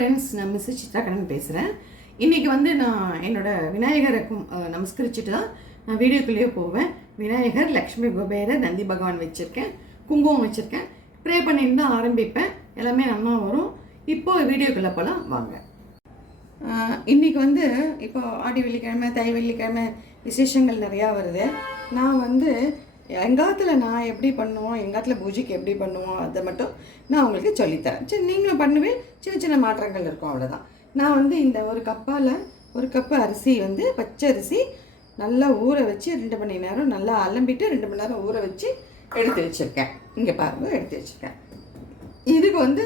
Friends நான் miss சித்ராகரன் பேசுகிறேன் இன்றைக்கி வந்து நான் என்னோட விநாயகரை நமஸ்கரிச்சுட்டு தான் நான் வீடியோக்குள்ளேயே போவேன். விநாயகர் லக்ஷ்மி குபேரர் நந்தி பகவான் வச்சுருக்கேன். குங்குமம் வச்சுருக்கேன். ப்ரே பண்ணிட்டு தான் ஆரம்பிப்பேன். எல்லாமே நல்லா வரும். இப்போது வீடியோக்குள்ளே போகலாம் வாங்க. இன்றைக்கி இன்னைக்கு வந்து இப்போ ஆடி வெள்ளிக்கிழமை தை வெள்ளிக்கிழமை விசேஷங்கள் நிறையா வருது. நான் வந்து எங்காத்தில் நான் எப்படி பண்ணுவோம்? எங்காத்தில் பூஜைக்கு எப்படி பண்ணுவோம்? அதை மட்டும் நான் உங்களுக்கு சொல்லித்தரேன். சரி நீங்களும் பண்ணுவேன் சின்ன சின்ன மாற்றங்கள் இருக்கும் அவ்வளோதான் நான் வந்து இந்த ஒரு கப்பால் ஒரு கப்பு அரிசி வந்து பச்சை அரிசி நல்லா ஊற வச்சு ரெண்டு மணி நேரம் நல்லா அலம்பிட்டு ரெண்டு மணி நேரம் ஊற வச்சு எடுத்து வச்சுருக்கேன். இங்கே பாருங்கள் எடுத்து வச்சுருக்கேன். இதுக்கு வந்து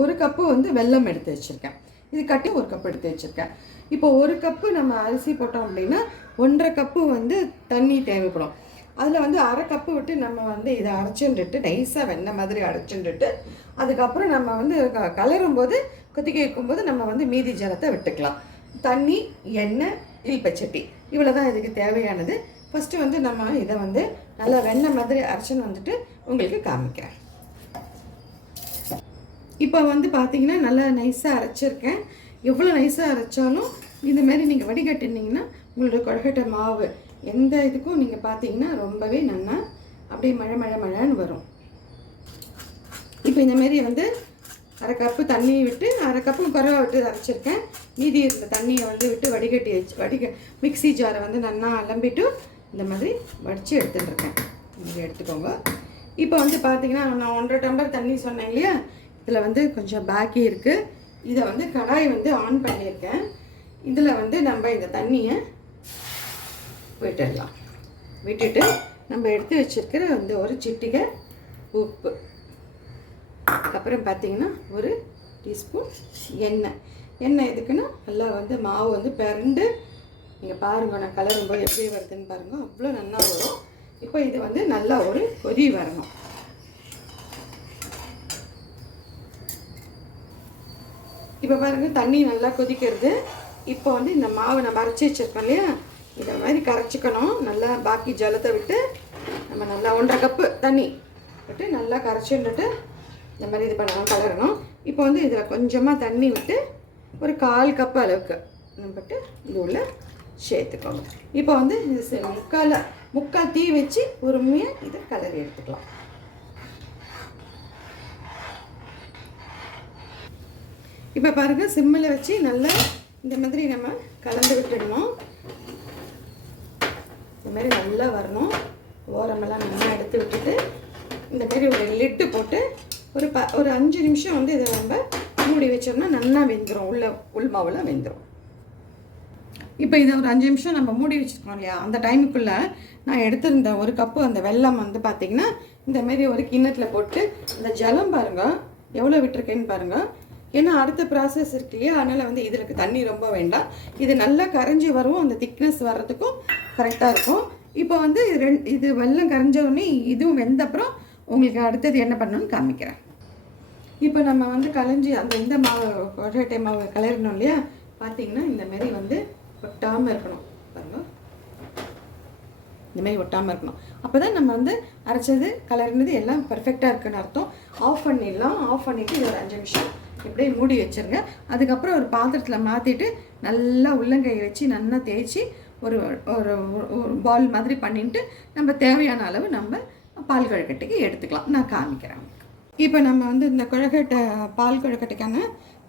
ஒரு கப்பு வந்து வெல்லம் எடுத்து வச்சுருக்கேன். இது கட்டி ஒரு கப் எடுத்து வச்சுருக்கேன். இப்போ ஒரு கப்பு நம்ம அரிசி போட்டோம் அப்படின்னா ஒன்றரை கப்பு வந்து தண்ணி தேவைப்படும். அதில் வந்து அரை கப்பு விட்டு நம்ம வந்து இதை அரைச்சுண்டுட்டு நைஸாக வெண்ணெய் மாதிரி அரைச்சுண்டுட்டு அதுக்கப்புறம் நம்ம வந்து க- கலரும் போது கொதிக்க வைக்கும்போது நம்ம வந்து மீதி ஜலத்தை விட்டுக்கலாம். தண்ணி எண்ணெய் இல்பச்சட்டி இவ்வளோ தான் இதுக்கு தேவையானது. ஃபஸ்ட்டு வந்து நம்ம இதை வந்து நல்லா வெண்ணெய் மாதிரி அரைச்சுன்னு வந்துட்டு உங்களுக்கு காமிக்கிறேன். இப்போ வந்து பார்த்தீங்கன்னா நல்லா நைஸாக அரைச்சிருக்கேன். எவ்வளோ நைஸாக அரைச்சாலும் இந்தமாரி நீங்கள் வடிகட்டினீங்கன்னா உங்களோட கொழக்கட்டை மாவு எந்த இதுக்கும் நீங்கள் பார்த்தீங்கன்னா ரொம்பவே நல்லா அப்படியே மழை மழை மழைன்னு வரும். இப்போ இந்தமாரி வந்து அரை கப்பு தண்ணி விட்டு அரை கப்பு குறைவா விட்டு அரைச்சிருக்கேன். மீதி இருந்த தண்ணியை வந்து விட்டு வடிகட்டி வச்சு வடிக மிக்ஸி ஜாரை வந்து நல்லா அலம்பிட்டு இந்த மாதிரி வடித்து எடுத்துட்டுருக்கேன். நீங்கள் எடுத்துக்கோங்க. இப்போ வந்து பார்த்தீங்கன்னா நான் ஒன்றரை டம்ளர் தண்ணி சொன்னேன் இல்லையா? இதில் வந்து கொஞ்சம் பாக்கி இருக்குது இதை வந்து கடாய் வந்து ஆன் பண்ணியிருக்கேன். இதில் வந்து நம்ம இந்த தண்ணியை விட்டுடலாம். விட்டுட்டு நம்ம எடுத்து வச்சிருக்கிற அந்த ஒரு சிட்டிகை உப்பு. அதுக்கப்புறம் பார்த்தீங்கன்னா ஒரு டீஸ்பூன் எண்ணெய். எண்ணெய் எதுக்குன்னா நல்லா வந்து மாவு வந்து பிறண்டு நீங்கள் பாருங்கள் நான் கலரும் போது எப்படி வருதுன்னு பாருங்கள் அவ்வளோ நல்லா வரும். இப்போ இது வந்து நல்லா ஒரு கொதி வரணும். இப்போ பாருங்கள் தண்ணி நல்லா கொதிக்கிறது. இப்போ வந்து இந்த மாவு நம்ம அரைச்சி வச்சிருக்கோம் இல்லையா? இதை மாதிரி கரைச்சிக்கணும். நல்லா பாக்கி ஜலத்தை விட்டு நம்ம நல்லா ஒன்றரை கப்பு தண்ணி விட்டு நல்லா கரைச்சின்னுட்டு இந்த மாதிரி இது பண்ணணும் கலரணும். இப்போ வந்து இதில் கொஞ்சமாக தண்ணி விட்டு ஒரு கால் கப் அளவுக்கு நம்மட்டு இது உள்ள சேர்த்துக்கோங்க. இப்போ வந்து இது முக்கால் முக்கால் தீ வச்சு பொறுமையாக இதை கலரி எடுத்துக்கலாம். இப்போ பாருங்கள் சிம்மில் வச்சு நல்லா இந்த மாதிரி நம்ம கலந்து விட்டுடணும். இதுமாரி மாதிரி நல்லா வரணும். ஓரமெல்லாம் நல்லா எடுத்து விட்டுட்டு இந்த மாதிரி ஒரு லிட்டு போட்டு ஒரு ப ஒரு அஞ்சு நிமிஷம் வந்து இதை நம்ம மூடி வச்சோம்னா நல்லா வெந்துடும் உள்ள உள் மாவுலாம் வெந்துடும் இப்போ இதை ஒரு அஞ்சு நிமிஷம் நம்ம மூடி வச்சுருக்கோம் இல்லையா? அந்த டைமுக்குள்ளே நான் எடுத்திருந்த ஒரு கப்பு அந்த வெல்லம் வந்து பார்த்திங்கன்னா இந்த மாதிரி ஒரு கிண்ணத்தில் போட்டு அந்த ஜலம் பாருங்க எவ்வளோ விட்டுருக்கேன்னு பாருங்கள் ஏன்னா அடுத்த ப்ராசஸ் இருக்கு இல்லையா? அதனால் வந்து இதுக்கு தண்ணி ரொம்ப வேண்டாம். இது நல்லா கரைஞ்சி வரும். அந்த திக்னஸ் வர்றதுக்கும் கரெக்டாக இருக்கும். இப்போ வந்து ரெண்டு இது வெள்ளம் கரைஞ்ச உடனே இதுவும் வெந்தப்புறம் உங்களுக்கு அடுத்தது என்ன பண்ணணும்னு காமிக்கிறேன். இப்போ நம்ம வந்து கலைஞ்சி அந்த இந்த மாவு கொழக்கட்டை மாவு கலரணும் இல்லையா? பார்த்தீங்கன்னா இந்த மாதிரி வந்து ஒட்டாமல் இருக்கணும். பாருங்கள் இந்த மாதிரி ஒட்டாமல் இருக்கணும். அப்போ தான் நம்ம வந்து அரைச்சது கலர்னது எல்லாம் பர்ஃபெக்டாக இருக்குன்னு அர்த்தம். ஆஃப் பண்ணிடலாம். ஆஃப் பண்ணிவிட்டு இது ஒரு அஞ்சு நிமிஷம் இப்படியே மூடி வச்சிருங்க. அதுக்கப்புறம் ஒரு பாத்திரத்தில் மாற்றிட்டு நல்லா உள்ளங்கை வச்சு நல்லா தேய்ச்சி ஒரு ஒரு பால் மாதிரி பண்ணிட்டு நம்ம தேவையான அளவு நம்ம பால் கொழுக்கட்டைக்கு எடுத்துக்கலாம். நான் காமிக்கிறேன் இப்போ நம்ம வந்து இந்த கொழுக்கட்டை பால் கொழுக்கட்டைக்கான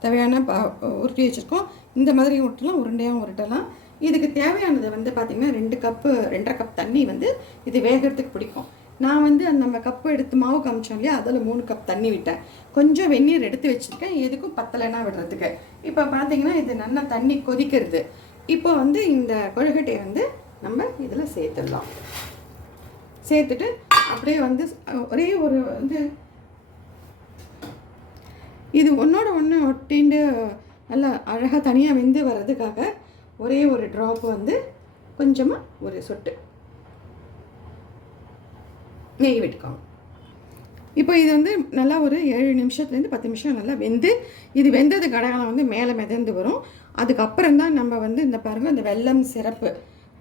தேவையான ப உருட்டி வச்சுருக்கோம். இந்த மாதிரி உருட்டலாம் உருண்டையாகவும் உருட்டலாம். இதுக்கு தேவையானது வந்து பார்த்திங்கன்னா ரெண்டு கப்பு ரெண்டரை கப் தண்ணி வந்து இது வேகிறதுக்கு பிடிக்கும். நான் வந்து அந்த நம்ம கப்பு எடுத்து மாவு காமிச்சோம் இல்லையா? அதில் மூணு கப் தண்ணி விட்டேன். கொஞ்சம் வெந்நீர் எடுத்து வச்சுருக்கேன். எதுக்கும் பத்தலைன்னா விடுறதுக்கு. இப்போ பார்த்தீங்கன்னா இது நல்லா தண்ணி கொதிக்கிறது. இப்போ வந்து இந்த கொழுக்கட்டையை வந்து நம்ம இதில் சேர்த்துடலாம். சேர்த்துட்டு அப்படியே வந்து ஒரே ஒரு வந்து இது ஒன்றோட ஒன்று ஒட்டிண்டு நல்லா அழகாக தனியாக வெந்து வர்றதுக்காக ஒரே ஒரு ட்ராப் வந்து கொஞ்சமாக ஒரு சொட்டு. நெய் விட்டுக்கோங்க. இப்போ இது வந்து நல்லா ஒரு ஏழு நிமிஷத்துலேருந்து பத்து நிமிஷம் நல்லா வெந்து இது வெந்தது அடையாளம் வந்து மேலே மிதந்து வரும். அதுக்கப்புறம் தான் நம்ம வந்து இந்த பாருங்கள் இந்த வெல்லம் சிறப்பு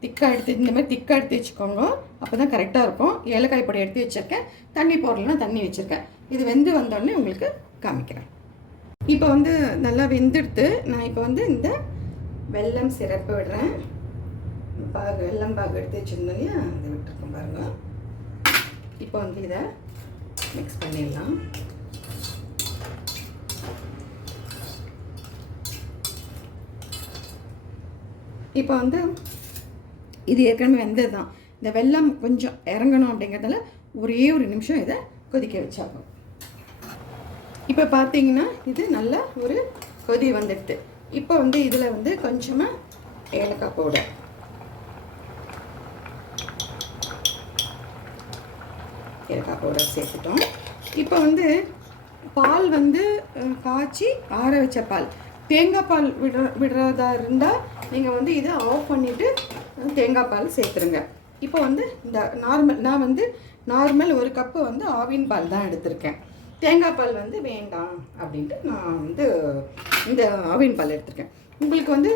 திக்காக எடுத்து இந்த மாதிரி திக்காக எடுத்து வச்சுக்கோங்க. அப்போ தான் கரெக்டாக இருக்கும். ஏலக்காய் பொடி எடுத்து வச்சுருக்கேன். தண்ணி போடலன்னா தண்ணி வச்சுருக்கேன். இது வெந்து வந்தோடனே உங்களுக்கு காமிக்கிறேன். இப்போ வந்து நல்லா வெந்துடுத்து நான் இப்போ வந்து இந்த வெள்ளம் சிறப்பு விடுறேன். பாகு வெள்ளம் பாகு எடுத்து வச்சுருந்தோம் இல்லையா? அதை விட்டுருக்கோம் பாருங்க. இப்போ வந்து இதை மிக்ஸ் பண்ணிடலாம். இப்போ வந்து இது ஏற்கனவே வெந்தது தான். இந்த வெல்லம் கொஞ்சம் இறங்கணும் அப்படிங்கிறதால ஒரே ஒரு நிமிஷம் இதை கொதிக்க வச்சாகும் இப்போ பார்த்தீங்கன்னா இது நல்ல ஒரு கொதி வந்துடுது. இப்போ வந்து இதில் வந்து கொஞ்சமாக ஏலக்காய் பவுடர். ஏலக்காய் பவுடர் சேர்த்துட்டோம். இப்போ வந்து பால் வந்து காய்ச்சி ஆற வச்ச பால். தேங்காய் பால் விடுற விடுறதா இருந்தால் நீங்கள் வந்து இதை ஆஃப் பண்ணிவிட்டு தேங்காய் பால் சேர்த்துருங்க. இப்போ வந்து இந்த நார்மல் நான் வந்து நார்மல் ஒரு கப்பு வந்து ஆவின் பால் தான் எடுத்திருக்கேன். தேங்காய் பால் வந்து வேண்டாம் அப்படின்ட்டு நான் வந்து இந்த ஆவின் பால் எடுத்திருக்கேன். உங்களுக்கு வந்து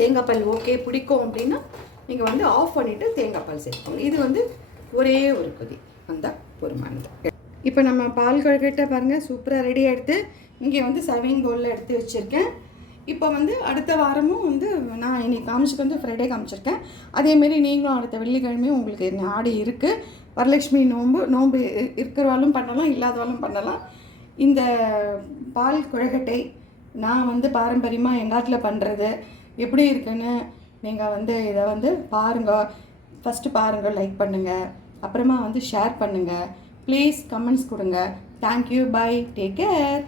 தேங்காய் பால் ஓகே பிடிக்கும் அப்படின்னா நீங்கள் வந்து ஆஃப் பண்ணிவிட்டு தேங்காய் பால் சேர்த்துக்கோங்க. இது வந்து ஒரே ஒரு கொதி. வந்தால் பொறுமானது இப்போ நம்ம பால் கழுக்கிட்ட பாருங்கள் சூப்பராக ரெடி ஆகிடுது இங்கே வந்து சர்விங் பவுலில் எடுத்து வச்சுருக்கேன். இப்போ வந்து அடுத்த வாரமும் வந்து நான் இன்னைக்கு காமிச்சுக்கு வந்து ஃப்ரைடே காமிச்சிருக்கேன். அதேமாரி நீங்களும் அடுத்த வெள்ளிக்கிழமையும் உங்களுக்கு ஆடி இருக்குது வரலட்சுமி நோன்பு நோன்பு இருக்கிறவாலும் பண்ணலாம் இல்லாதவாலும் பண்ணலாம். இந்த பால் குழகட்டை நான் வந்து பாரம்பரியமாக எங்கள் நாட்டில் பண்ணுறது எப்படி இருக்குன்னு நீங்கள் வந்து இதை வந்து பாருங்கள் ஃபஸ்ட்டு பாருங்கள் லைக் பண்ணுங்கள் அப்புறமா வந்து ஷேர் பண்ணுங்கள் ப்ளீஸ் கமெண்ட்ஸ் கொடுங்க. Thank you bye take care